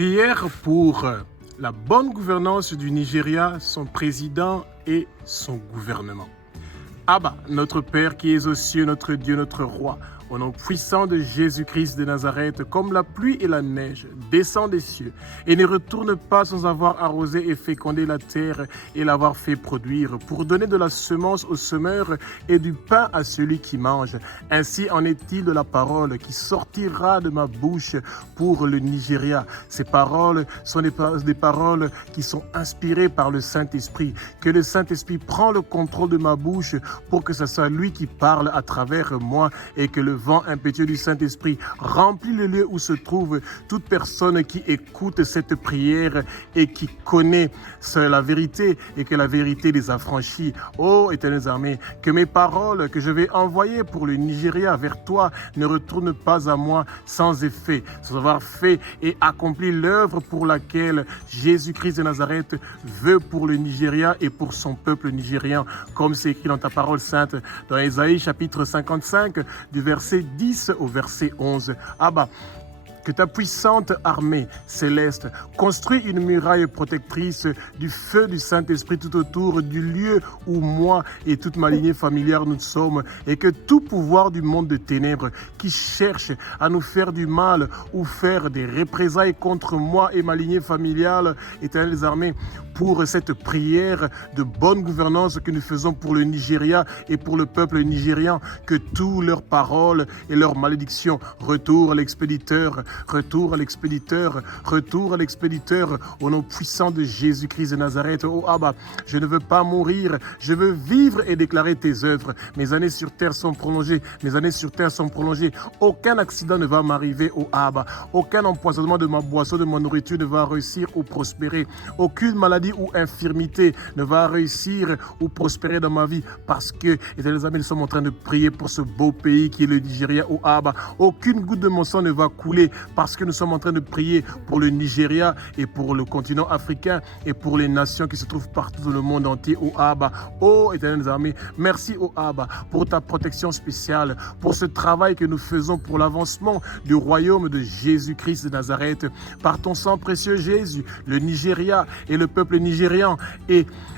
Prière pour la bonne gouvernance du Nigeria, son président et son gouvernement. Abba, notre Père qui es aux cieux, notre Dieu, notre Roi, au nom puissant de Jésus-Christ de Nazareth, comme la pluie et la neige, descend des cieux et ne retourne pas sans avoir arrosé et fécondé la terre et l'avoir fait produire, pour donner de la semence au semeur et du pain à celui qui mange. Ainsi en est-il de la parole qui sortira de ma bouche pour le Nigeria. Ces paroles sont des paroles qui sont inspirées par le Saint-Esprit, que le Saint-Esprit prend le contrôle de ma bouche pour que ce soit lui qui parle à travers moi et que le vent impétueux du Saint-Esprit remplit le lieu où se trouve toute personne qui écoute cette prière et qui connaît la vérité et que la vérité les affranchit. Ô éternelles armées, que mes paroles que je vais envoyer pour le Nigeria vers toi ne retournent pas à moi sans effet, sans avoir fait et accompli l'œuvre pour laquelle Jésus-Christ de Nazareth veut pour le Nigeria et pour son peuple nigérian, comme c'est écrit dans ta parole sainte, dans Ésaïe chapitre 55, du verset 10 au verset 11. Abba, que ta puissante armée céleste construise une muraille protectrice du feu du Saint-Esprit tout autour du lieu où moi et toute ma lignée familière nous sommes, et que tout pouvoir du monde de ténèbres qui cherche à nous faire du mal ou faire des représailles contre moi et ma lignée familiale, éternelles armées, pour cette prière de bonne gouvernance que nous faisons pour le Nigeria et pour le peuple nigérian, que toutes leurs paroles et leurs malédictions retournent à l'expéditeur, retour à l'expéditeur, retour à l'expéditeur, au nom puissant de Jésus-Christ de Nazareth. Oh Abba, je ne veux pas mourir, je veux vivre et déclarer tes œuvres. Mes années sur terre sont prolongées, mes années sur terre sont prolongées. Aucun accident ne va m'arriver, oh Abba. Aucun empoisonnement de ma boisson, de ma nourriture ne va réussir ou prospérer. Aucune maladie ou infirmité ne va réussir ou prospérer dans ma vie, parce que, éternels amis, nous sommes en train de prier pour ce beau pays qui est le Nigeria, oh Abba. Aucune goutte de mon sang ne va couler, parce que nous sommes en train de prier pour le Nigeria et pour le continent africain et pour les nations qui se trouvent partout dans le monde entier, oh Abba. Oh éternelles armées, merci, oh Abba, pour ta protection spéciale, pour ce travail que nous faisons pour l'avancement du royaume de Jésus-Christ de Nazareth. Par ton sang précieux, Jésus, le Nigeria et le peuple nigérian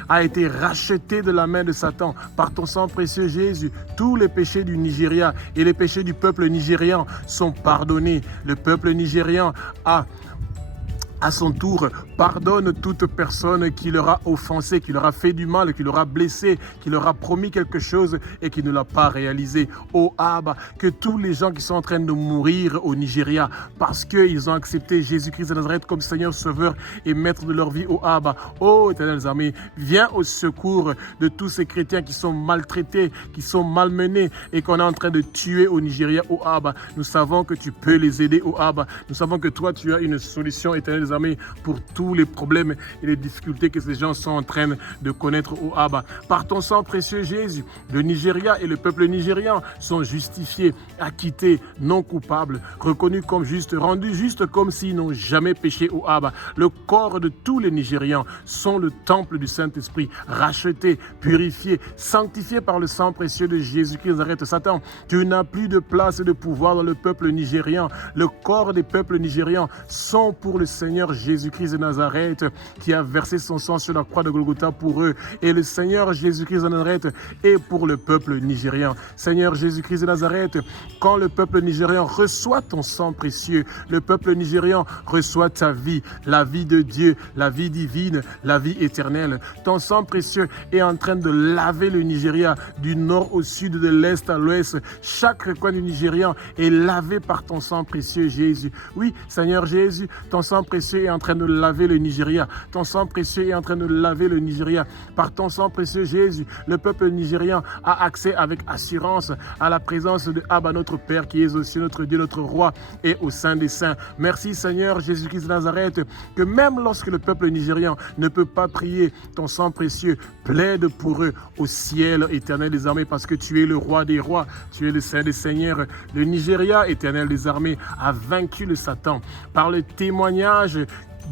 a été racheté de la main de Satan. Par ton sang précieux, Jésus, tous les péchés du Nigeria et les péchés du peuple nigérian sont pardonnés. Le peuple nigérian à son tour, pardonne toute personne qui leur a offensé, qui leur a fait du mal, qui leur a blessé, qui leur a promis quelque chose et qui ne l'a pas réalisé. Oh Abba, que tous les gens qui sont en train de mourir au Nigeria parce qu'ils ont accepté Jésus-Christ de Nazareth comme Seigneur, Sauveur et Maître de leur vie, oh Abba, oh éternelles armées, viens au secours de tous ces chrétiens qui sont maltraités, qui sont malmenés et qu'on est en train de tuer au Nigeria, oh Abba. Nous savons que tu peux les aider, oh Abba. Nous savons que toi, tu as une solution, éternelle armées, pour tous les problèmes et les difficultés que ces gens sont en train de connaître, au Abba. Par ton sang précieux, Jésus, le Nigeria et le peuple nigérian sont justifiés, acquittés, non coupables, reconnus comme justes, rendus justes comme s'ils n'ont jamais péché, au Abba. Le corps de tous les Nigérians sont le temple du Saint-Esprit, rachetés, purifiés, sanctifiés par le sang précieux de Jésus-Christ. Arrête, Satan, tu n'as plus de place et de pouvoir dans le peuple nigérian. Le corps des peuples nigérians sont pour le Seigneur Jésus-Christ de Nazareth qui a versé son sang sur la croix de Golgotha pour eux. Et le Seigneur Jésus-Christ de Nazareth est pour le peuple nigérian. Seigneur Jésus-Christ de Nazareth, quand le peuple nigérian reçoit ton sang précieux, le peuple nigérian reçoit ta vie, la vie de Dieu, la vie divine, la vie éternelle. Ton sang précieux est en train de laver le Nigeria du nord au sud, de l'est à l'ouest. Chaque coin du Nigérian est lavé par ton sang précieux, Jésus. Oui, Seigneur Jésus, ton sang précieux est en train de laver le Nigeria. Ton sang précieux est en train de laver le Nigeria. Par ton sang précieux, Jésus, le peuple nigérian a accès avec assurance à la présence de Abba, notre Père, qui est aux cieux, notre Dieu, notre Roi, et au sein des saints. Merci, Seigneur Jésus-Christ de Nazareth, que même lorsque le peuple nigérian ne peut pas prier, ton sang précieux plaide pour eux au ciel éternel des armées, parce que tu es le Roi des rois, tu es le Saint des seigneurs. Le Nigeria, éternel des armées, a vaincu le Satan par le témoignage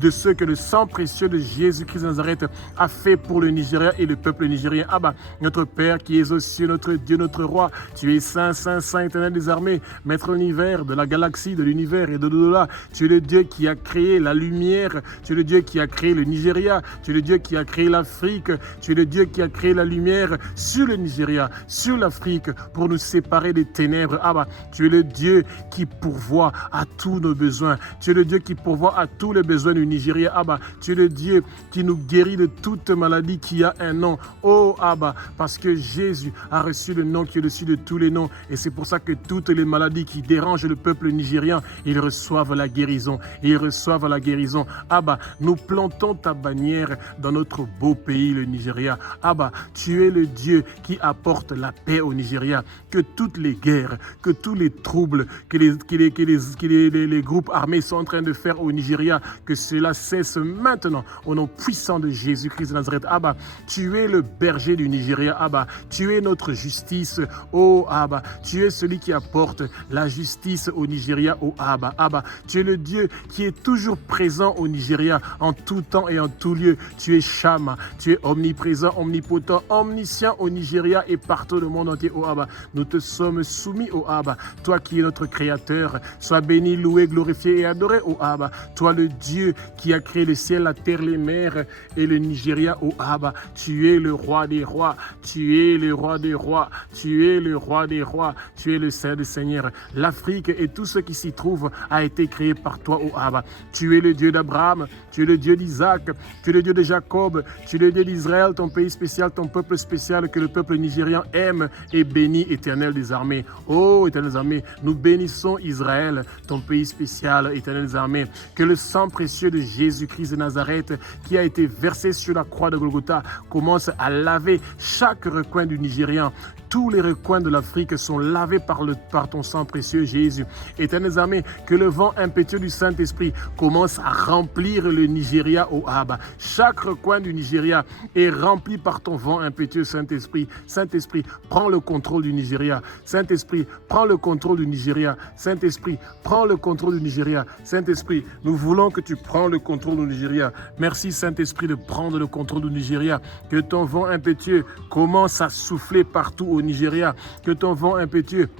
de ce que le sang précieux de Jésus-Christ de Nazareth a fait pour le Nigeria et le peuple nigérien. Abba, notre Père qui es aux cieux, notre Dieu, notre Roi, tu es saint, saint, saint, éternel des armées, maître de l'univers, de la galaxie, de l'univers et de l'au-delà. Tu es le Dieu qui a créé la lumière, tu es le Dieu qui a créé le Nigeria, tu es le Dieu qui a créé l'Afrique, tu es le Dieu qui a créé la lumière sur le Nigeria, sur l'Afrique, pour nous séparer des ténèbres. Abba, tu es le Dieu qui pourvoit à tous nos besoins. Tu es le Dieu qui pourvoit à tous les besoins du Nigeria. Abba, tu es le Dieu qui nous guérit de toute maladie qui a un nom. Oh Abba, parce que Jésus a reçu le nom qui est au-dessus de tous les noms. Et c'est pour ça que toutes les maladies qui dérangent le peuple nigérien, ils reçoivent la guérison. Ils reçoivent la guérison. Abba, nous plantons ta bannière dans notre beau pays, le Nigeria. Abba, tu es le Dieu qui apporte la paix au Nigeria. Que toutes les guerres, que tous les troubles que les groupes armés sont en train de faire au Nigeria, que cela cesse maintenant au nom puissant de Jésus-Christ de Nazareth. Abba, tu es le berger du Nigeria. Abba, tu es notre justice. Oh Abba, tu es celui qui apporte la justice au Nigeria. Oh Abba, Abba, tu es le Dieu qui est toujours présent au Nigeria en tout temps et en tout lieu. Tu es Shama, tu es omniprésent, omnipotent, omniscient au Nigeria et partout dans le monde entier. Oh Abba, nous te sommes soumis. Oh Abba, toi qui es notre créateur, sois béni, loué, glorifié et adoré. Oh Abba, toi le Dieu qui a créé le ciel, la terre, les mers et le Nigeria. Oh Abba, tu es le roi des rois, tu es le roi des rois, tu es le roi des rois, tu es le Saint des Seigneurs. L'Afrique et tout ce qui s'y trouve a été créé par toi. Oh Abba, tu es le Dieu d'Abraham, tu es le Dieu d'Isaac, tu es le Dieu de Jacob, tu es le Dieu d'Israël, ton pays spécial, ton peuple spécial que le peuple nigérian aime et bénit, éternel des armées. Oh éternel des armées, nous bénissons Israël, ton pays spécial, éternel des armées. Que le sang précieux de Jésus-Christ de Nazareth qui a été versé sur la croix de Golgotha commence à laver chaque recoin du Nigérian. Tous les recoins de l'Afrique sont lavés par ton sang précieux, Jésus. Éternels armées, que le vent impétueux du Saint-Esprit commence à remplir le Nigeria, oh Abba. Chaque recoin du Nigeria est rempli par ton vent impétueux, Saint-Esprit. Saint-Esprit, prends le contrôle du Nigeria. Saint-Esprit, prends le contrôle du Nigeria. Saint-Esprit, prends le contrôle du Nigeria. Saint-Esprit, nous voulons que tu prends le contrôle du Nigeria. Merci, Saint-Esprit, de prendre le contrôle du Nigeria. Que ton vent impétueux commence à souffler partout au Nigeria, que ton vent impétueux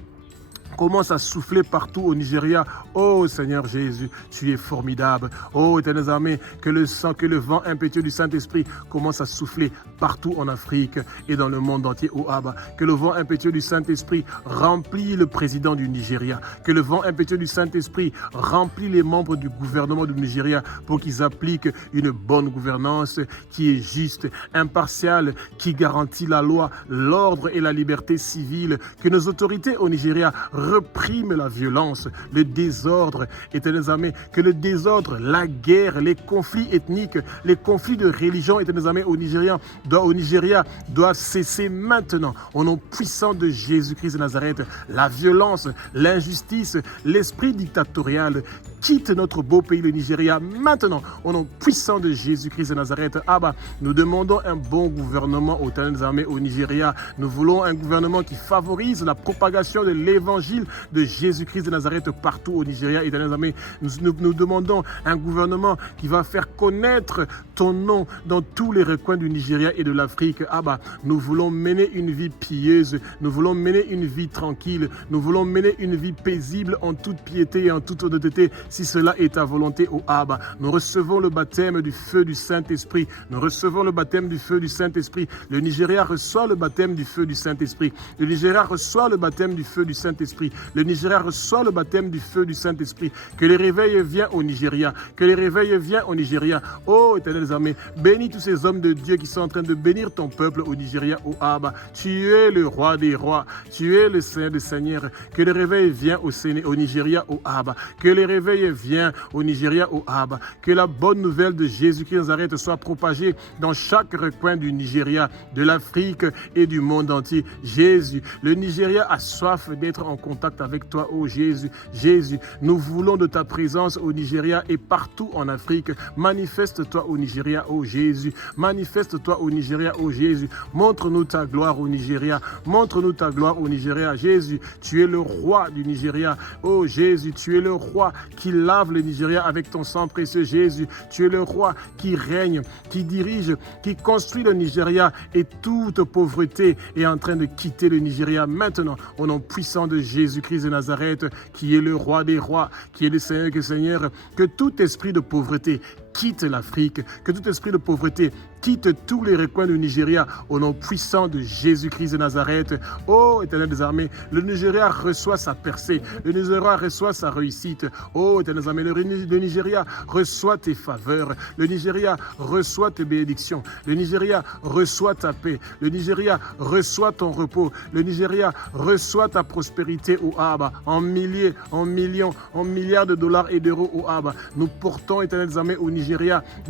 commence à souffler partout au Nigeria. Oh Seigneur Jésus, tu es formidable. Oh éternels armées, que le sang, que le vent impétueux du Saint-Esprit commence à souffler partout en Afrique et dans le monde entier. Oh Abba, que le vent impétueux du Saint-Esprit remplit le président du Nigeria, que le vent impétueux du Saint-Esprit remplit les membres du gouvernement du Nigeria pour qu'ils appliquent une bonne gouvernance qui est juste, impartiale, qui garantit la loi, l'ordre et la liberté civile, que nos autorités au Nigeria reprime la violence, le désordre, éternels armées, que le désordre, la guerre, les conflits ethniques, les conflits de religion, éternels armées, au Nigeria doivent cesser maintenant. Au nom puissant de Jésus-Christ de Nazareth, la violence, l'injustice, l'esprit dictatorial quitte notre beau pays, le Nigeria, maintenant, au nom puissant de Jésus-Christ de Nazareth. Abba, nous demandons un bon gouvernement aux éternelles armées au Nigeria. Nous voulons un gouvernement qui favorise la propagation de l'évangile de Jésus-Christ de Nazareth partout au Nigeria. Éternelles armées, nous demandons un gouvernement qui va faire connaître ton nom dans tous les recoins du Nigeria et de l'Afrique. Abba, nous voulons mener une vie pieuse, nous voulons mener une vie tranquille, nous voulons mener une vie paisible en toute piété et en toute honnêteté. Si cela est ta volonté, ô Abba, nous recevons le baptême du feu du Saint-Esprit. Nous recevons le baptême du feu du Saint-Esprit. Le Nigeria reçoit le baptême du feu du Saint-Esprit. Le Nigeria reçoit le baptême du feu du Saint-Esprit. Le Nigeria reçoit le baptême du feu du Saint-Esprit. Que le réveil vienne au Nigeria. Que le réveil vienne au Nigeria. Ô éternelles armées, bénis tous ces hommes de Dieu qui sont en train de bénir ton peuple au Nigeria, ô Abba. Tu es le roi des rois. Tu es le Saint des Seigneurs. Que le réveil vienne au Nigeria, ô Abba. Que le réveil vienne au Nigeria, ô Abba. Que la bonne nouvelle de Jésus-Christ de Nazareth soit propagée dans chaque recoin du Nigeria, de l'Afrique et du monde entier. Jésus, le Nigeria a soif d'être en contact contact avec toi, oh Jésus. Jésus, nous voulons de ta présence au Nigeria et partout en Afrique. Manifeste-toi au Nigeria, oh Jésus. Manifeste-toi au Nigeria, oh Jésus. Montre-nous ta gloire au Nigeria. Montre-nous ta gloire au Nigeria. Jésus, tu es le roi du Nigeria. Oh Jésus, tu es le roi qui lave le Nigeria avec ton sang précieux. Jésus, tu es le roi qui règne, qui dirige, qui construit le Nigeria et toute pauvreté est en train de quitter le Nigeria maintenant au nom puissant de Jésus-Christ de Nazareth qui est le roi des rois, qui est le Seigneur des seigneurs. Que tout esprit de pauvreté quitte l'Afrique, que tout esprit de pauvreté quitte tous les recoins du Nigeria au nom puissant de Jésus-Christ de Nazareth. Oh, Éternel des armées, le Nigeria reçoit sa percée, le Nigeria reçoit sa réussite. Oh, Éternel des armées, le Nigeria reçoit tes faveurs, le Nigeria reçoit tes bénédictions, le Nigeria reçoit ta paix, le Nigeria reçoit ton repos, le Nigeria reçoit ta prospérité, oh Abba, en milliers, en millions, en milliards de dollars et d'euros, oh Abba. Nous portons, Éternel des armées, au Nigeria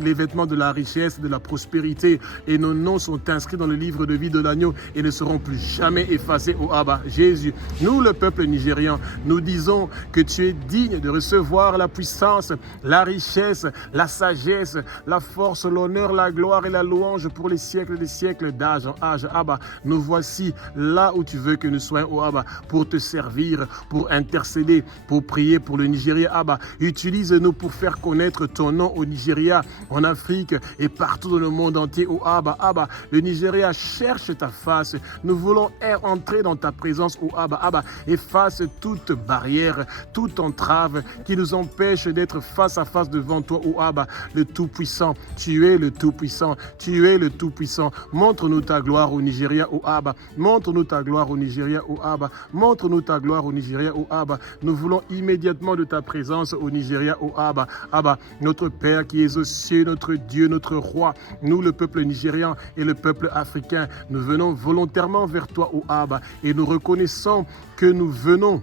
les vêtements de la richesse, de la prospérité, et nos noms sont inscrits dans le livre de vie de l'agneau et ne seront plus jamais effacés au Abba. Jésus, nous le peuple nigérian, nous disons que tu es digne de recevoir la puissance, la richesse, la sagesse, la force, l'honneur, la gloire et la louange pour les siècles des siècles d'âge en âge. Abba, nous voici là où tu veux que nous soyons, au Abba, pour te servir, pour intercéder, pour prier pour le Nigeria. Abba, utilise-nous pour faire connaître ton nom au Nigeria, en Afrique et partout dans le monde entier. Oh Abba, Abba, le Nigeria cherche ta face. Nous voulons entrer dans ta présence, oh Abba, Abba, efface toute barrière, toute entrave qui nous empêche d'être face à face devant toi, oh Abba, le Tout-Puissant. Tu es le Tout-Puissant, tu es le Tout-Puissant. Montre-nous ta gloire au Nigeria, oh Abba. Montre-nous ta gloire au Nigeria, oh Abba. Montre-nous ta gloire au Nigeria, oh Abba. Nous voulons immédiatement de ta présence au Nigeria, oh Abba. Abba, notre Père qui es aux cieux, notre Dieu, notre Roi, nous, le peuple nigérian et le peuple africain, nous venons volontairement vers toi, ô Abba, et nous reconnaissons que nous venons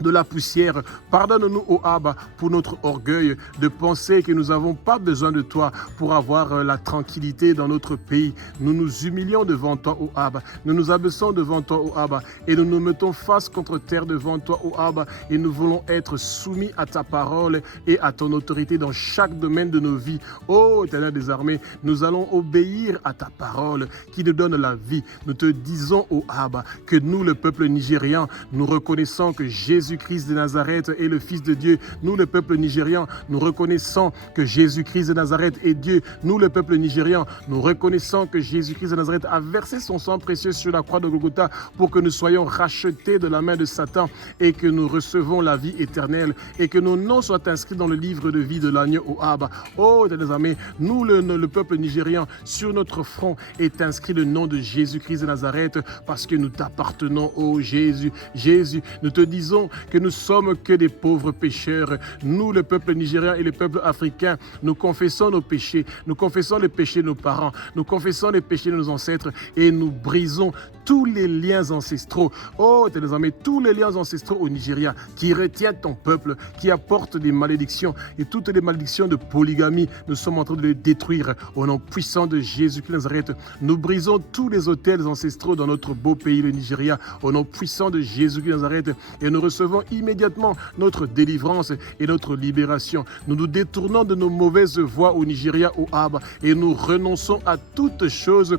de la poussière. Pardonne-nous, ô Abba, pour notre orgueil de penser que nous n'avons pas besoin de toi pour avoir la tranquillité dans notre pays. Nous nous humilions devant toi, ô Abba. Nous nous abaissons devant toi, ô Abba, et nous nous mettons face contre terre devant toi, ô Abba, et nous voulons être soumis à ta parole et à ton autorité dans chaque domaine de nos vies. Ô Éternel des armées, nous allons obéir à ta parole qui nous donne la vie. Nous te disons, ô Abba, que nous, le peuple nigérian, nous reconnaissons que Jésus-Christ de Nazareth est le Fils de Dieu. Nous, le peuple nigérian, nous reconnaissons que Jésus-Christ de Nazareth est Dieu. Nous, le peuple nigérian, nous reconnaissons que Jésus-Christ de Nazareth a versé son sang précieux sur la croix de Golgotha pour que nous soyons rachetés de la main de Satan et que nous recevons la vie éternelle et que nos noms soient inscrits dans le livre de vie de l'agneau, au Abba. Oh, Éternel armées, nous, le peuple nigérian, sur notre front est inscrit le nom de Jésus-Christ de Nazareth parce que nous t'appartenons, oh Jésus. Jésus, nous te disons que nous sommes que des pauvres pécheurs. Nous, le peuple nigérien et le peuple africain, nous confessons nos péchés. Nous confessons les péchés de nos parents. Nous confessons les péchés de nos ancêtres et nous brisons tous les liens ancestraux. Oh, Éternel armées, tous les liens ancestraux au Nigeria qui retiennent ton peuple, qui apportent des malédictions et toutes les malédictions de polygamie, nous sommes en train de les détruire au nom puissant de Jésus-Christ de Nazareth. Nous brisons tous les autels ancestraux dans notre beau pays, le Nigeria, au nom puissant de Jésus-Christ de Nazareth et nous recevons immédiatement notre délivrance et notre libération. Nous nous détournons de nos mauvaises voies au Nigeria, au Abba, et nous renonçons à toutes choses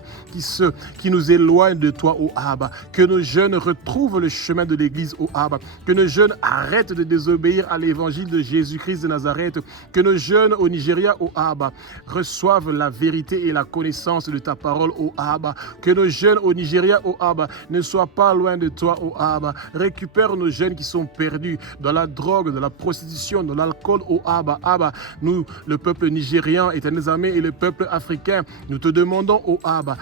qui nous éloignent de toi, au Abba. Que nos jeunes retrouvent le chemin de l'Église, au Abba. Que nos jeunes arrêtent de désobéir à l'évangile de Jésus-Christ de Nazareth. Que nos jeunes au Nigeria, au Abba, reçoivent la vérité et la connaissance de ta parole, au Abba. Que nos jeunes au Nigeria, au Abba, ne soient pas loin de toi, au Abba. Récupère nos jeunes qui sont perdus dans la drogue, dans la prostitution, dans l'alcool, au Abba. Abba, nous, le peuple nigérian, Éternel armées et le peuple africain, nous te demandons, au Abba,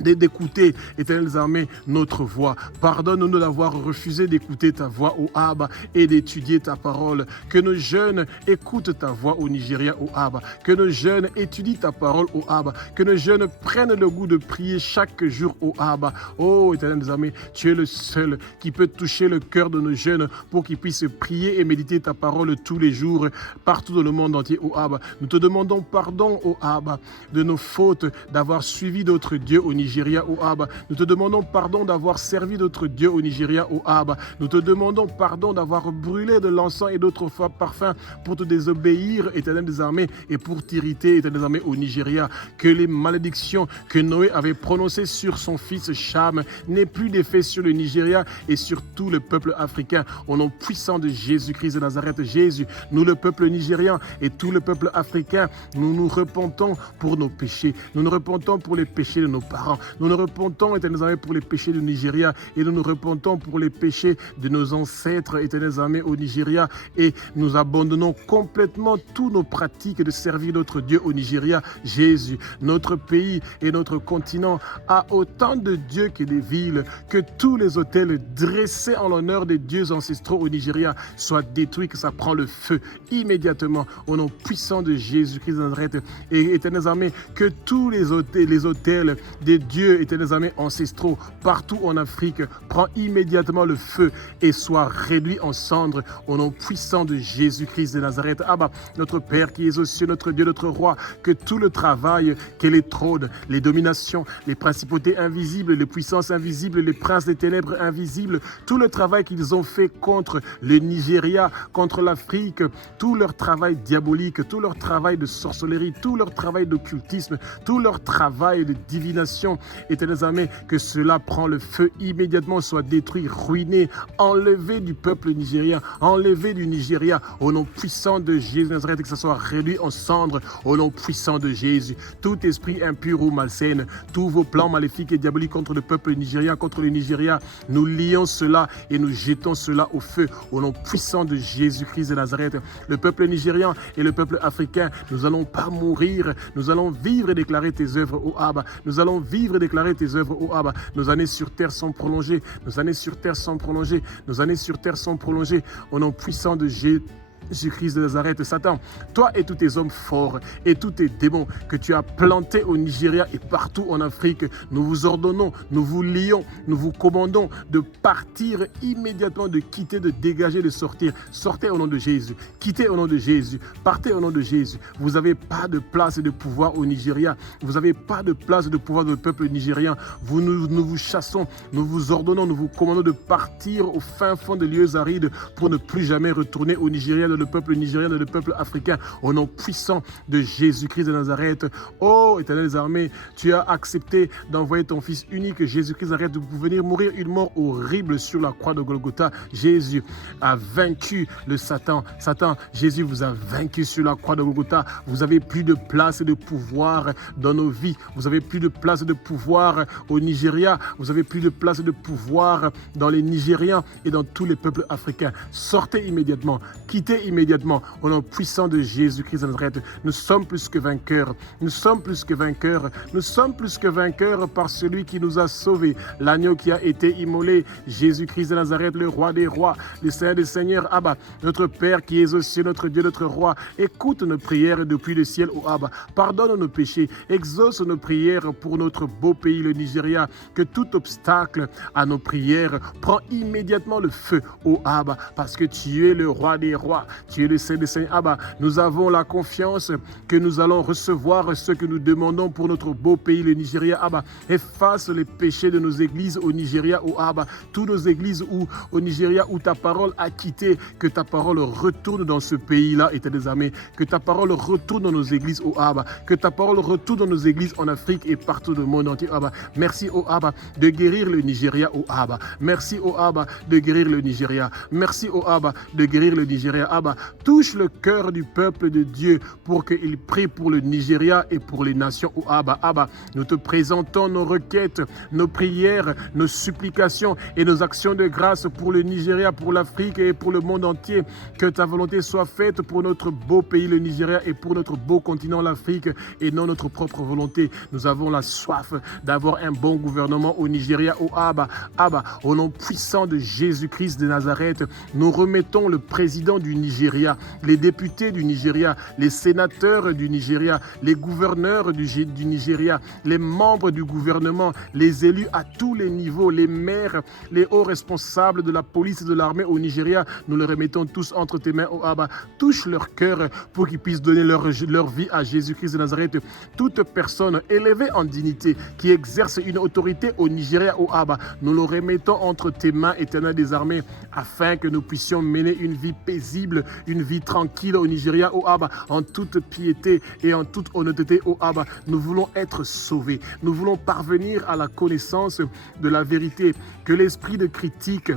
d'écouter, Éternel armées, notre voix. Pardonne-nous d'avoir refusé d'écouter ta voix, au Abba, et d'étudier ta parole. Que nos jeunes écoutent ta voix au Nigeria, au Abba. Que nos jeunes étudient ta parole, au Abba. Que nos jeunes prennent le goût de prier chaque jour, au Abba. Oh, Éternel armées, tu es le seul qui peut toucher le cœur de nos jeunes pour qu'ils puissent prier et méditer ta parole tous les jours, partout dans le monde entier, au Abba. Nous te demandons pardon, au Abba, de nos fautes, d'avoir suivi d'autres dieux au Nigeria, Nigeria, oh Abba. Nous te demandons pardon d'avoir servi notre Dieu au Nigeria, oh Abba. Nous te demandons pardon d'avoir brûlé de l'encens et d'autres parfums pour te désobéir, Éternel des armées, et pour t'irriter, Éternel des armées, au Nigeria. Que les malédictions que Noé avait prononcées sur son fils Cham n'aient plus d'effet sur le Nigeria et sur tout le peuple africain. Au nom puissant de Jésus-Christ de Nazareth, Jésus, nous le peuple nigérian et tout le peuple africain, nous nous repentons pour nos péchés. Nous nous repentons pour les péchés de nos parents. Nous nous repentons, Éternel des armées, pour les péchés du Nigeria et nous nous repentons pour les péchés de nos ancêtres, Éternel des armées, au Nigeria, et nous abandonnons complètement toutes nos pratiques de servir notre Dieu au Nigeria. Jésus, notre pays et notre continent a autant de dieux que des villes, que tous les autels dressés en l'honneur des dieux ancestraux au Nigeria soient détruits, que ça prend le feu immédiatement au nom puissant de Jésus-Christ de Nazareth. Et Éternel armées, que tous les autels des dieux, Éternel armées, ancestraux partout en Afrique prend immédiatement le feu et soit réduit en cendres au nom puissant de Jésus-Christ de Nazareth. Abba, notre Père qui es aux cieux, notre Dieu, notre Roi, que tout le travail, que les trônes, les dominations, les principautés invisibles, les puissances invisibles, les princes des ténèbres invisibles, tout le travail qu'ils ont fait contre le Nigeria, contre l'Afrique, tout leur travail diabolique, tout leur travail de sorcellerie, tout leur travail d'occultisme, tout leur travail de divination, Éternel armées, que cela prend le feu immédiatement, soit détruit, ruiné, enlevé du peuple nigérien, enlevé du Nigeria, au nom puissant de Jésus de Nazareth, que ce soit réduit en cendres, au nom puissant de Jésus. Tout esprit impur ou malsain, tous vos plans maléfiques et diaboliques contre le peuple nigérien, contre le Nigeria, nous lions cela et nous jetons cela au feu, au nom puissant de Jésus-Christ de Nazareth. Le peuple nigérian et le peuple africain, nous n'allons pas mourir, nous allons vivre et déclarer tes œuvres, ô Abba. Nous allons vivre et déclarer tes œuvres, ô Abba. Nos années sur terre sont prolongées, nos années sur terre sont prolongées, nos années sur terre sont prolongées, au nom puissant de Jésus-Christ de Nazareth. Satan, toi et tous tes hommes forts et tous tes démons que tu as plantés au Nigeria et partout en Afrique, nous vous ordonnons, nous vous lions, nous vous commandons de partir immédiatement, de quitter, de dégager, de sortir. Sortez au nom de Jésus, quittez au nom de Jésus, partez au nom de Jésus. Vous n'avez pas de place et de pouvoir au Nigeria, vous n'avez pas de place et de pouvoir dans le peuple nigérien. Nous vous chassons, nous vous ordonnons, nous vous commandons de partir au fin fond des lieux arides pour ne plus jamais retourner au Nigeria, le peuple nigérien, le peuple africain, au nom puissant de Jésus-Christ de Nazareth. Oh, Éternel des armées, tu as accepté d'envoyer ton Fils unique, Jésus-Christ de Nazareth, pour venir mourir une mort horrible sur la croix de Golgotha. Jésus a vaincu le Satan. Satan, Jésus vous a vaincu sur la croix de Golgotha. Vous n'avez plus de place et de pouvoir dans nos vies. Vous n'avez plus de place et de pouvoir au Nigeria. Vous n'avez plus de place et de pouvoir dans les Nigériens et dans tous les peuples africains. Sortez immédiatement, quittez immédiatement au nom puissant de Jésus-Christ de Nazareth. Nous sommes plus que vainqueurs. Nous sommes plus que vainqueurs. Nous sommes plus que vainqueurs par celui qui nous a sauvés. L'agneau qui a été immolé. Jésus-Christ de Nazareth, le roi des rois, le Seigneur des seigneurs. Abba, notre Père qui es aux cieux, notre Dieu, notre roi. Écoute nos prières depuis le ciel, ô Abba. Pardonne nos péchés. Exauce nos prières pour notre beau pays, le Nigeria. Que tout obstacle à nos prières prend immédiatement le feu, ô Abba, parce que tu es le roi des rois. Tu es le Saint des Saints. Abba, nous avons la confiance que nous allons recevoir ce que nous demandons pour notre beau pays, le Nigeria. Abba, efface les péchés de nos églises au Nigeria, au Abba. Toutes nos églises au Nigeria où ta parole a quitté, que ta parole retourne dans ce pays-là, Éternel des armées. Que ta parole retourne dans nos églises, au Abba. Que ta parole retourne dans nos églises en Afrique et partout dans le monde entier, Abba. Merci, au Abba, de guérir le Nigeria, au Abba. Merci, au Abba, de guérir le Nigeria. Merci, au Abba, de guérir le Nigeria. Abba, touche le cœur du peuple de Dieu pour qu'il prie pour le Nigeria et pour les nations. Oh Abba, Abba, nous te présentons nos requêtes, nos prières, nos supplications et nos actions de grâce pour le Nigeria, pour l'Afrique et pour le monde entier. Que ta volonté soit faite pour notre beau pays, le Nigeria, et pour notre beau continent, l'Afrique, et non notre propre volonté. Nous avons la soif d'avoir un bon gouvernement au Nigeria. Oh Abba, Abba, au nom puissant de Jésus-Christ de Nazareth, nous remettons le président du Nigeria Nigeria, les députés du Nigeria, les sénateurs du Nigeria, les gouverneurs du Nigeria, les membres du gouvernement, les élus à tous les niveaux, les maires, les hauts responsables de la police et de l'armée au Nigeria, nous les remettons tous entre tes mains, oh Abba. Touche leur cœur pour qu'ils puissent donner leur vie à Jésus-Christ de Nazareth. Toute personne élevée en dignité qui exerce une autorité au Nigeria, oh Abba, nous le remettons entre tes mains, Éternel des armées, afin que nous puissions mener une vie paisible, une vie tranquille au Nigeria, oh Abba, en toute piété et en toute honnêteté, oh Abba. Nous voulons être sauvés. Nous voulons parvenir à la connaissance de la vérité. Que l'esprit de critique,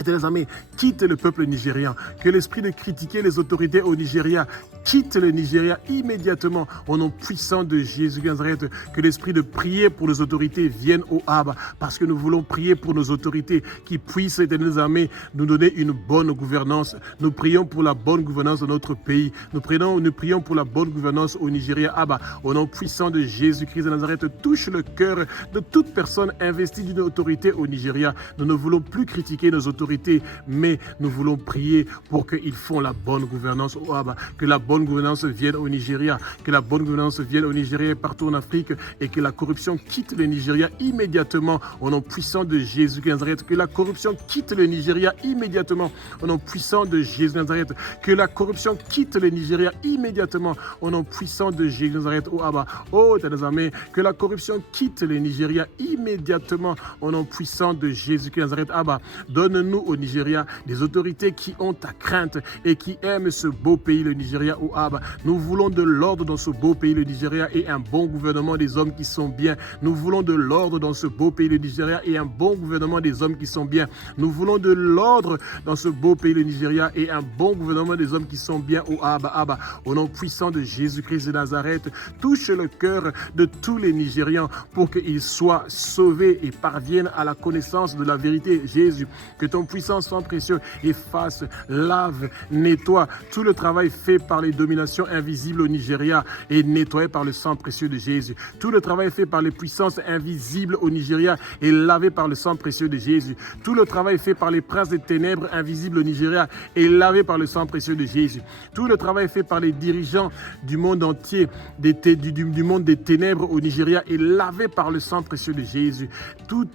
Éternel amis, quitte le peuple nigérian, que l'esprit de critiquer les autorités au Nigeria quitte le Nigeria immédiatement au nom puissant de Jésus Nazareth, que l'esprit de prier pour les autorités vienne au Abba, parce que nous voulons prier pour nos autorités qui puissent, Éternel amis, nous donner une bonne gouvernance. Nous prions pour la bonne gouvernance de notre pays. Nous prions pour la bonne gouvernance au Nigeria. Abba, au nom puissant de Jésus-Christ de Nazareth, touche le cœur de toute personne investie d'une autorité au Nigeria. Nous ne voulons plus critiquer nos autorités, mais nous voulons prier pour qu'ils font la bonne gouvernance au Abba, que la bonne gouvernance vienne au Nigeria, que la bonne gouvernance vienne au Nigeria et partout en Afrique, et que la corruption quitte le Nigeria immédiatement au nom puissant de Jésus Nazareth, que la corruption quitte le Nigeria immédiatement au nom puissant de Jésus Nazareth, que la corruption quitte le Nigeria immédiatement au nom puissant de Jésus Nazareth, oh Abba, oh Tadazame, que la corruption quitte le Nigeria immédiatement au nom puissant de Jésus Nazareth, Abba, donne-nous au Nigeria des autorités qui ont ta crainte et qui aiment ce beau pays, le Nigeria, oh Abba. Nous voulons de l'ordre dans ce beau pays, le Nigeria, et un bon gouvernement des hommes qui sont bien. Nous voulons de l'ordre dans ce beau pays, le Nigeria, et un bon gouvernement des hommes qui sont bien. Nous voulons de l'ordre dans ce beau pays, le Nigeria, et un bon gouvernement des hommes qui sont bien, oh Abba, Abba. Au nom puissant de Jésus-Christ de Nazareth, touche le cœur de tous les Nigérians pour qu'ils soient sauvés et parviennent à la connaissance de la vérité. Jésus, que ton puissant sang précieux efface, lave, nettoie tout le travail fait par les dominations invisibles au Nigeria et nettoyé par le sang précieux de Jésus. Tout le travail fait par les puissances invisibles au Nigeria est lavé par le sang précieux de Jésus. Tout le travail fait par les princes des ténèbres invisibles au Nigeria est lavé par le sang précieux de Jésus. Tout le travail fait par les dirigeants du monde entier, du monde des ténèbres au Nigeria est lavé par le sang précieux de Jésus. Tout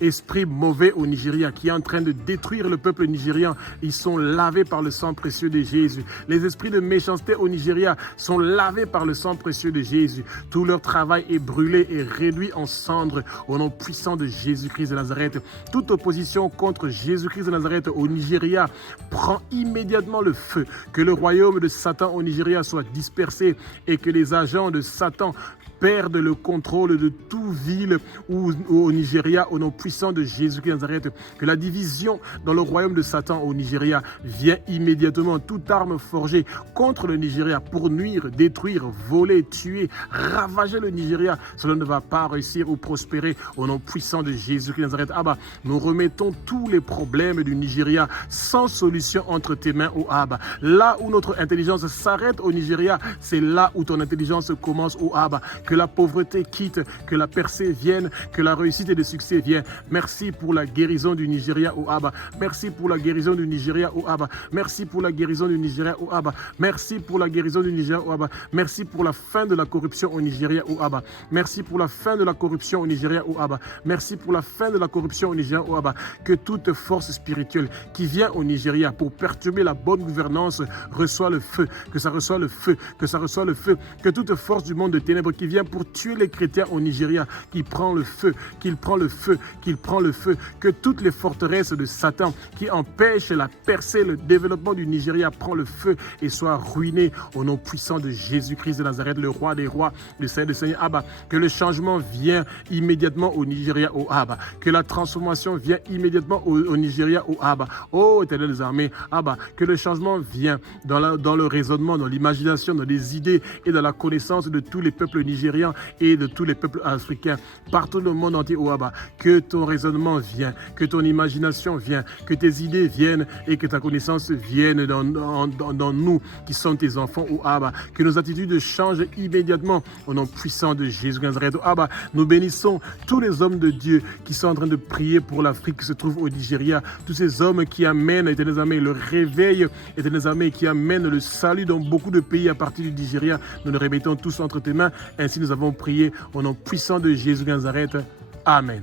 esprit mauvais au Nigeria qui est en train de détruire le peuple nigérian, ils sont lavés par le sang précieux de Jésus. Les esprits de méchanceté au Nigeria sont lavés par le sang précieux de Jésus. Tout leur travail est brûlé et réduit en cendres au nom puissant de Jésus-Christ de Nazareth. Toute opposition contre Jésus-Christ de Nazareth au Nigeria prend immédiatement le feu. Que le royaume de Satan au Nigeria soit dispersé et que les agents de Satan perdent le contrôle de toute ville ou au Nigeria au nom puissant de Jésus-Christ de Nazareth. Que la division dans le royaume de Satan au Nigeria vienne immédiatement. Toute arme forgée contre le Nigeria pour nuire, détruire, voler, tuer, ravager le Nigeria, cela ne va pas réussir ou prospérer au nom puissant de Jésus-Christ de Nazareth. Abba, nous remettons tous les problèmes du Nigeria sans solution entre tes mains, oh Abba. Là où notre intelligence s'arrête au Nigeria, c'est là où ton intelligence commence, oh Abba. Que la pauvreté quitte, que la percée vienne, que la réussite et le succès viennent. Merci pour la guérison du Nigeria, oh Abba. Merci pour la guérison du Nigeria, oh Abba. Merci pour la guérison du Nigeria, oh Abba. Merci pour la guérison du Nigeria, oh Abba. Merci pour la fin de la corruption au Nigeria, oh Abba. Merci pour la fin de la corruption au Nigeria, oh Abba. Merci pour la fin de la corruption au Nigeria, oh Abba. Que toute force spirituelle qui vient au Nigeria pour perturber la bonne gouvernance reçoit le feu, que ça reçoit le feu, que ça reçoit le feu. Que toute force du monde de ténèbres qui vient pour tuer les chrétiens au Nigeria, qu'il prend le feu, qu'il prend le feu, qu'il prend le feu. Que toutes les forteresses de Satan qui empêchent la percée, le développement du Nigeria prend le feu et soit ruiné au nom puissant de Jésus-Christ de Nazareth, le roi des rois, le Seigneur des seigneurs, Abba. Que le changement vienne immédiatement au Nigeria, au Abba. Que la transformation vienne immédiatement au Nigeria, au Abba. Oh, Éternel des armées, Abba. Que le changement vienne dans le raisonnement, dans l'imagination, dans les idées et dans la connaissance de tous les peuples nigériens Nigérians et de tous les peuples africains, partout le monde entier, oh Abba, que ton raisonnement vienne, que ton imagination vienne, que tes idées viennent et que ta connaissance vienne dans nous qui sommes tes enfants, oh Abba, que nos attitudes changent immédiatement au nom puissant de Jésus Nazareth, oh Abba. Nous bénissons tous les hommes de Dieu qui sont en train de prier pour l'Afrique qui se trouve au Nigeria, tous ces hommes qui amènent, éternels amis, le réveil, éternels amis, qui amènent le salut dans beaucoup de pays à partir du Nigeria. Nous les remettons tous entre tes mains. Ainsi nous avons prié au nom puissant de Jésus Nazareth. Amen.